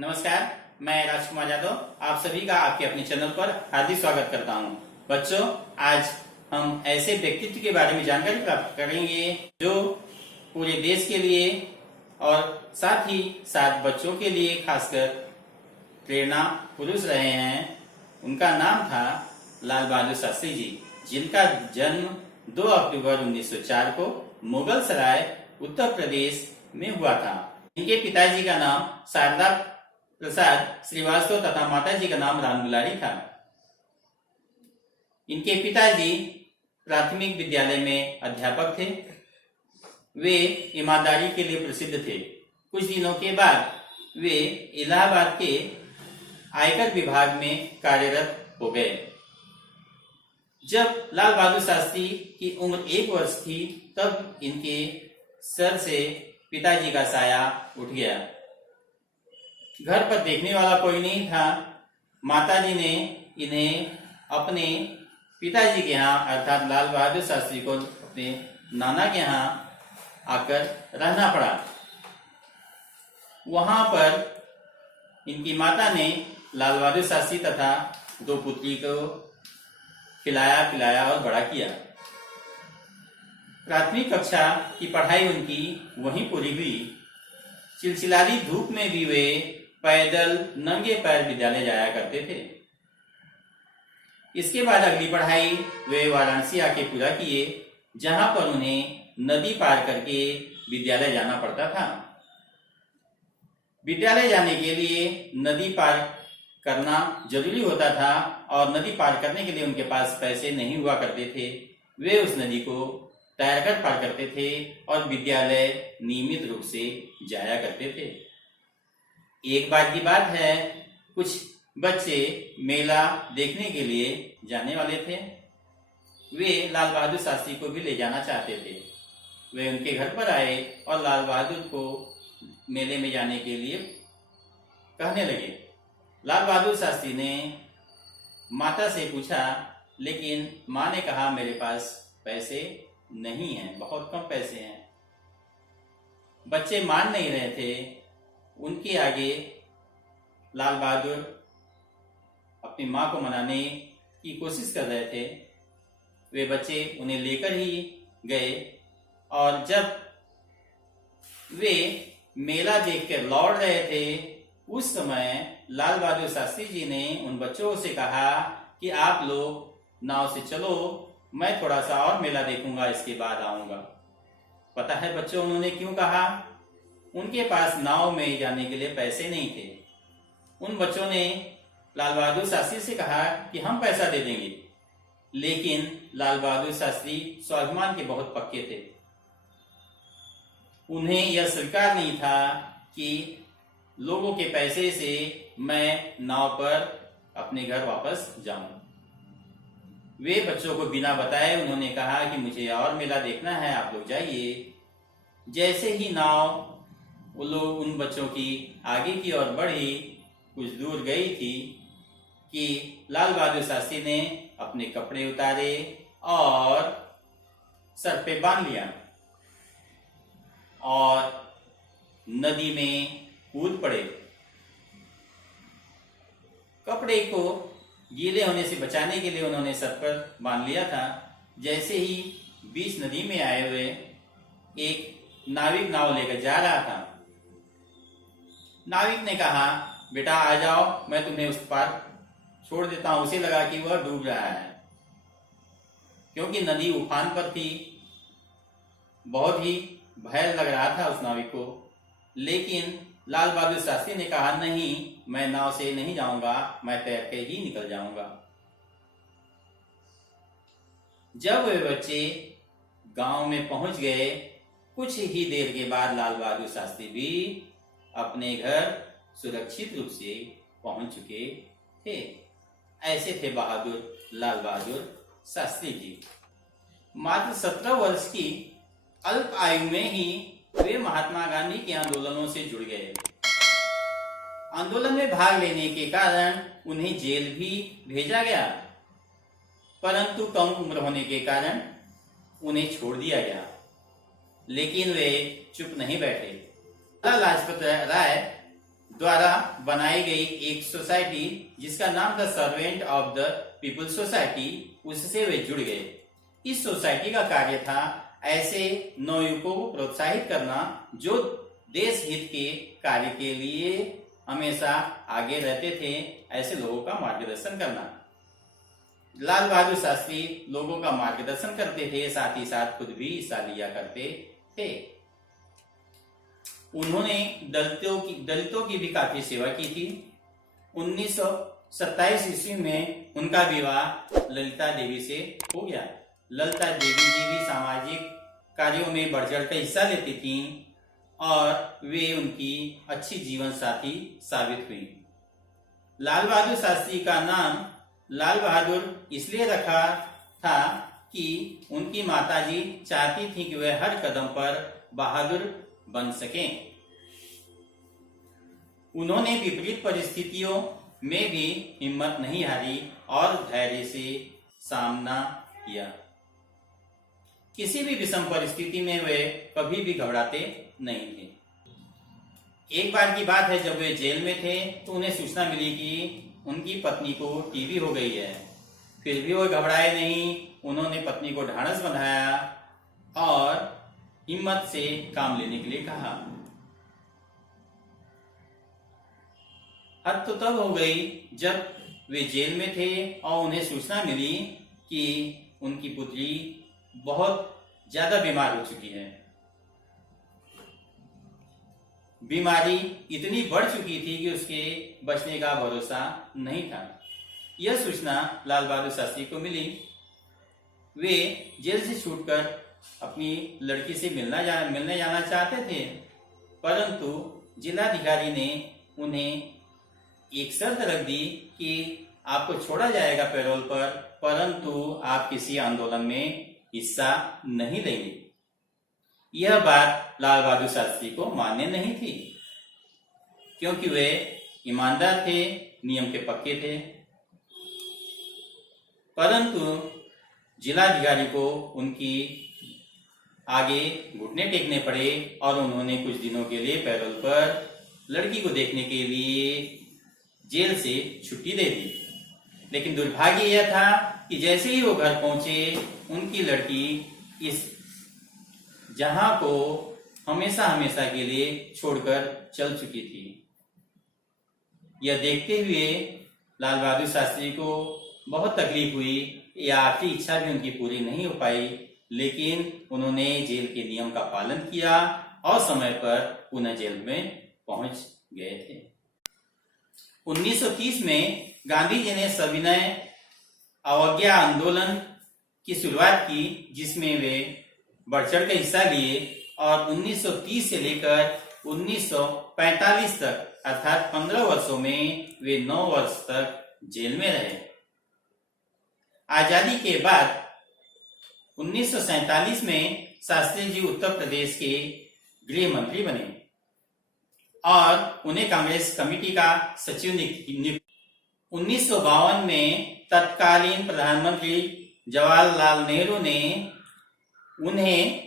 नमस्कार, मैं राजकुमार यादव आप सभी का आपके अपने चैनल पर हार्दिक स्वागत करता हूं। बच्चों, आज हम ऐसे व्यक्तित्व के बारे में जानकारी प्राप्त करेंगे जो पूरे देश के लिए और साथ ही साथ बच्चों के लिए खासकर प्रेरणा पुरुष रहे हैं। उनका नाम था लाल बहादुर शास्त्री जी, जिनका जन्म 2 अक्टूबर 1904 को मुगल सराय उत्तर प्रदेश में हुआ था। इनके पिताजी का नाम शारदा प्रसाद श्रीवास्तव तथा माताजी का नाम रामदुलारी था। इनके पिताजी प्राथमिक विद्यालय में अध्यापक थे। वे ईमानदारी के लिए प्रसिद्ध थे। कुछ दिनों के बाद वे इलाहाबाद के आयकर विभाग में कार्यरत हो गए। जब लाल बहादुर शास्त्री की उम्र 1 वर्ष थी तब इनके सर से पिताजी का साया उठ गया। घर पर देखने वाला कोई नहीं था। माताजी ने इन्हें अपने पिताजी के यहाँ अर्थात लाल बहादुर शास्त्री को अपने नाना के यहाँ आकर रहना पड़ा। वहां पर इनकी माता ने लाल बहादुर शास्त्री तथा 2 पुत्री को खिलाया पिलाया और बड़ा किया। प्राथमिक कक्षा की पढ़ाई उनकी वहीं पूरी हुई। चिलचिलाती धूप में भी वे पैदल नंगे पैर विद्यालय जाया करते थे। इसके बाद अगली पढ़ाई वे वाराणसी आके पूरा किए, जहां पर उन्हें नदी पार करके विद्यालय जाना पड़ता था। विद्यालय जाने के लिए नदी पार करना जरूरी होता था और नदी पार करने के लिए उनके पास पैसे नहीं हुआ करते थे। वे उस नदी को तैरकर पार करते थे और विद्यालय नियमित रूप से जाया करते थे। एक बार की बात है, कुछ बच्चे मेला देखने के लिए जाने वाले थे। वे लाल बहादुर शास्त्री को भी ले जाना चाहते थे। वे उनके घर पर आए और लाल बहादुर को मेले में जाने के लिए कहने लगे। लाल बहादुर शास्त्री ने माता से पूछा, लेकिन माँ ने कहा मेरे पास पैसे नहीं हैं, बहुत कम पैसे हैं। बच्चे मान नहीं रहे थे। उनके आगे लाल बहादुर अपनी माँ को मनाने की कोशिश कर रहे थे। वे बच्चे उन्हें लेकर ही गए और जब वे मेला देखकर लौट रहे थे उस समय लाल बहादुर शास्त्री जी ने उन बच्चों से कहा कि आप लोग नाव से चलो, मैं थोड़ा सा और मेला देखूंगा, इसके बाद आऊंगा। पता है बच्चों उन्होंने क्यों कहा? उनके पास नाव में जाने के लिए पैसे नहीं थे। उन बच्चों ने लाल बहादुर शास्त्री से कहा कि हम पैसा दे देंगे, लेकिन लाल बहादुर शास्त्री स्वाभिमान के बहुत पक्के थे। उन्हें यह स्वीकार नहीं था कि लोगों के पैसे से मैं नाव पर अपने घर वापस जाऊं। वे बच्चों को बिना बताए उन्होंने कहा कि मुझे और मेला देखना है, आप लोग जाइए। जैसे ही नाव वो लोग उन बच्चों की आगे की ओर बढ़ी, कुछ दूर गई थी कि लाल बहादुर शास्त्री ने अपने कपड़े उतारे और सर पे बांध लिया और नदी में कूद पड़े। कपड़े को गीले होने से बचाने के लिए उन्होंने सर पर बांध लिया था। जैसे ही बीच नदी में आए हुए एक नाविक नाव लेकर जा रहा था। नाविक ने कहा, बेटा आ जाओ, मैं तुम्हें उस पार छोड़ देता हूं। उसे लगा कि वह डूब रहा है, क्योंकि नदी उफान पर थी। बहुत ही भय लग रहा था उस नाविक को। लेकिन लाल बहादुर शास्त्री ने कहा, नहीं, मैं नाव से नहीं जाऊंगा, मैं तैर के ही निकल जाऊंगा। जब वे बच्चे गांव में पहुंच गए, कुछ ही देर के बाद लाल बहादुर शास्त्री भी अपने घर सुरक्षित रूप से पहुंच चुके थे। ऐसे थे लाल बहादुर शास्त्री जी। मात्र 17 वर्ष की अल्प आयु में ही वे महात्मा गांधी के आंदोलनों से जुड़ गए। आंदोलन में भाग लेने के कारण उन्हें जेल भी भेजा गया, परंतु कम उम्र होने के कारण उन्हें छोड़ दिया गया। लेकिन वे चुप नहीं बैठे। लाला लाजपत राय द्वारा बनाई गई एक सोसाइटी जिसका नाम था servant of the people society, उससे वे जुड़ गए। इस सोसाइटी का कार्य था ऐसे नवयुवकों को प्रोत्साहित करना जो देश हित के कार्य के लिए हमेशा आगे रहते थे, ऐसे लोगों का मार्गदर्शन करना। लाल बहादुर शास्त्री लोगों का मार्गदर्शन करते थे, साथ ही साथ खुद भी हिस्सा लिया करते थे। उन्होंने दलितों की भी काफी सेवा की थी। 1927 ईस्वी में उनका विवाह ललिता देवी से हो गया। ललिता देवी जी भी सामाजिक कार्यों में बढ़ चढ़ कर हिस्सा लेती थीं और वे उनकी अच्छी जीवन साथी साबित हुई। लाल बहादुर शास्त्री का नाम लाल बहादुर इसलिए रखा था कि उनकी माताजी चाहती थी कि वे हर कदम पर बहादुर बन सकें। उन्होंने विपरीत परिस्थितियों में भी हिम्मत नहीं हारी और धैर्य से सामना किया। किसी भी विषम परिस्थिति में वे कभी भी घबराते नहीं थे। एक बार की बात है, जब वे जेल में थे तो उन्हें सूचना मिली कि उनकी पत्नी को टीबी हो गई है। फिर भी वो घबराए नहीं। उन्होंने पत्नी को ढाढ़स बंधाया और हिम्मत से काम लेने के लिए कहा। हद तो तब हो गई जब वे जेल में थे और उन्हें सूचना मिली कि उनकी पुत्री बहुत ज्यादा बीमार हो चुकी है। बीमारी इतनी बढ़ चुकी थी कि उसके बचने का भरोसा नहीं था। यह सूचना लाल बहादुर शास्त्री को मिली। वे जेल से छूटकर अपनी लड़की से मिलने जाना चाहते थे, परंतु जिलाधिकारी ने उन्हें एक शर्त रख दी कि आपको छोड़ा जाएगा पैरोल पर, परंतु आप किसी आंदोलन में हिस्सा नहीं लेंगे। यह बात लाल बहादुर शास्त्री को मान्य नहीं थी, क्योंकि वे ईमानदार थे, नियम के पक्के थे। परंतु जिलाधिकारी को उनकी आगे घुटने टेकने पड़े और उन्होंने कुछ दिनों के लिए पैरोल पर लड़की को देखने के लिए जेल से छुट्टी दे दी। लेकिन दुर्भाग्य यह था कि जैसे ही वो घर पहुंचे, उनकी लड़की इस जहां को हमेशा हमेशा के लिए छोड़कर चल चुकी थी। यह देखते हुए लाल बहादुर शास्त्री को बहुत तकलीफ हुई। यह आखिरी इच्छा भी उनकी पूरी नहीं हो पाई, लेकिन उन्होंने जेल के नियम का पालन किया और समय पर पुनः जेल में पहुंच गए थे। 1930 में गांधी जी ने सविनय अवज्ञा आंदोलन की शुरुआत की, जिसमें वे बढ़ चढ़ कर हिस्सा लिए और 1930 से लेकर 1945 तक अर्थात 15 वर्षों में वे 9 वर्ष तक जेल में रहे। आजादी के बाद 1947 में शास्त्री जी उत्तर प्रदेश के गृह मंत्री बने और उन्हें कांग्रेस कमेटी का सचिव नियुक्त। 1952 में तत्कालीन प्रधानमंत्री जवाहरलाल नेहरू ने उन्हें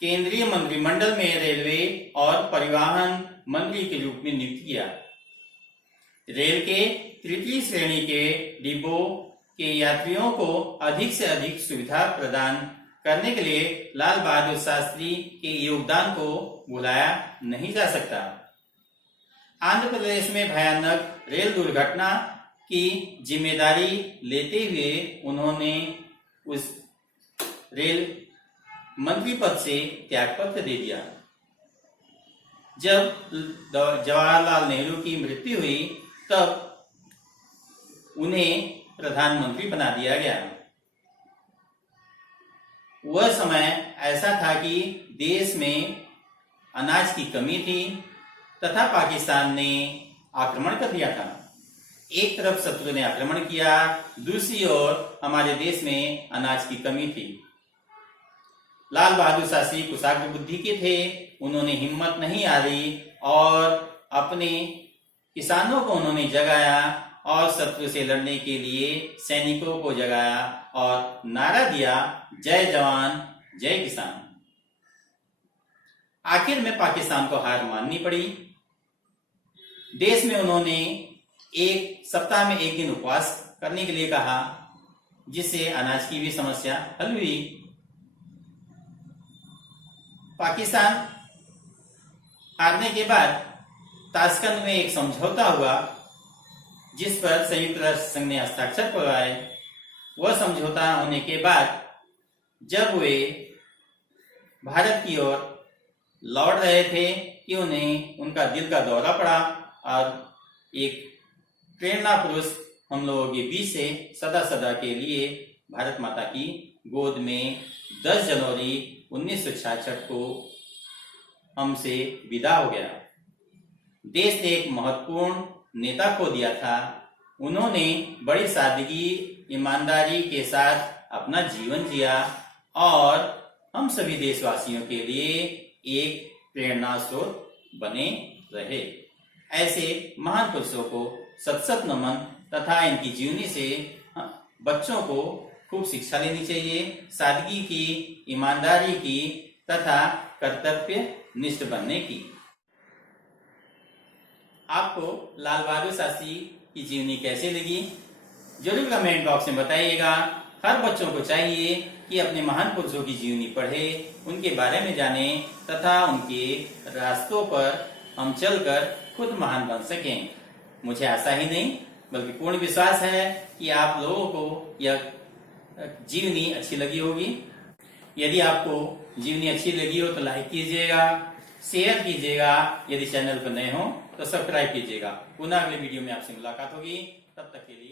केंद्रीय मंत्रिमंडल में रेलवे और परिवहन मंत्री के रूप में नियुक्त किया। रेल के तृतीय श्रेणी के डिब्बों के यात्रियों को अधिक से अधिक सुविधा प्रदान करने के लिए लाल बहादुर शास्त्री के योगदान को भुलाया नहीं जा सकता। आंध्र प्रदेश में भयानक रेल दुर्घटना की जिम्मेदारी लेते हुए उन्होंने उस रेल मंत्री पद से त्यागपत्र दे दिया। जब जवाहरलाल नेहरू की मृत्यु हुई तब उन्हें प्रधानमंत्री बना दिया गया। वह समय ऐसा था कि देश में अनाज की कमी थी तथा पाकिस्तान ने आक्रमण कर दिया था। एक तरफ शत्रु ने आक्रमण किया, दूसरी ओर हमारे देश में अनाज की कमी थी। लाल बहादुर शास्त्री कुशाग्र बुद्धि के थे। उन्होंने हिम्मत नहीं हारी और अपने किसानों को उन्होंने जगाया और शत्रु से लड़ने के लिए सैनिकों को जगाया और नारा दिया, जय जवान जय किसान। आखिर में पाकिस्तान को हार माननी पड़ी। देश में उन्होंने एक सप्ताह में एक दिन उपवास करने के लिए कहा, जिससे अनाज की भी समस्या हल हुई। पाकिस्तान हारने के बाद ताशकंद में एक समझौता हुआ, जिस पर संयुक्त राष्ट्र संघ ने हस्ताक्षर करवाए। वह समझौता होने के बाद जब वे भारत की ओर लौट रहे थे कि उन्हें उनका दिल का दौरा पड़ा और एक प्रेरणा पुरुष हम लोगों के बीच से सदा सदा के लिए भारत माता की गोद में 10 जनवरी 1966 को हमसे विदा हो गया। देश ने एक महत्वपूर्ण नेता खो दिया था। उन्होंने बड़ी सादगी, ईमानदारी के साथ अपना जीवन जिया और हम सभी देशवासियों के लिए एक प्रेरणा स्रोत बने रहे। ऐसे महान पुरुषों को सत सत नमन तथा इनकी जीवनी से बच्चों को खूब शिक्षा लेनी चाहिए, सादगी की, ईमानदारी की तथा कर्तव्य निष्ठ बनने की। आपको लाल बहादुर शास्त्री की जीवनी कैसे लगी जरूर कमेंट बॉक्स में बताइएगा। हर बच्चों को चाहिए कि अपने महान पुरुषों की जीवनी पढ़े, उनके बारे में जाने तथा उनके रास्तों पर हम चलकर खुद महान बन सकें। मुझे आशा ही नहीं बल्कि पूर्ण विश्वास है कि आप लोगों को यह जीवनी अच्छी लगी होगी। यदि आपको जीवनी अच्छी लगी हो तो लाइक कीजिएगा, शेयर कीजिएगा। यदि चैनल पर नए हो तो सब्सक्राइब कीजिएगा। पुनः अगले वीडियो में आपसे मुलाकात होगी। तब तक के लिए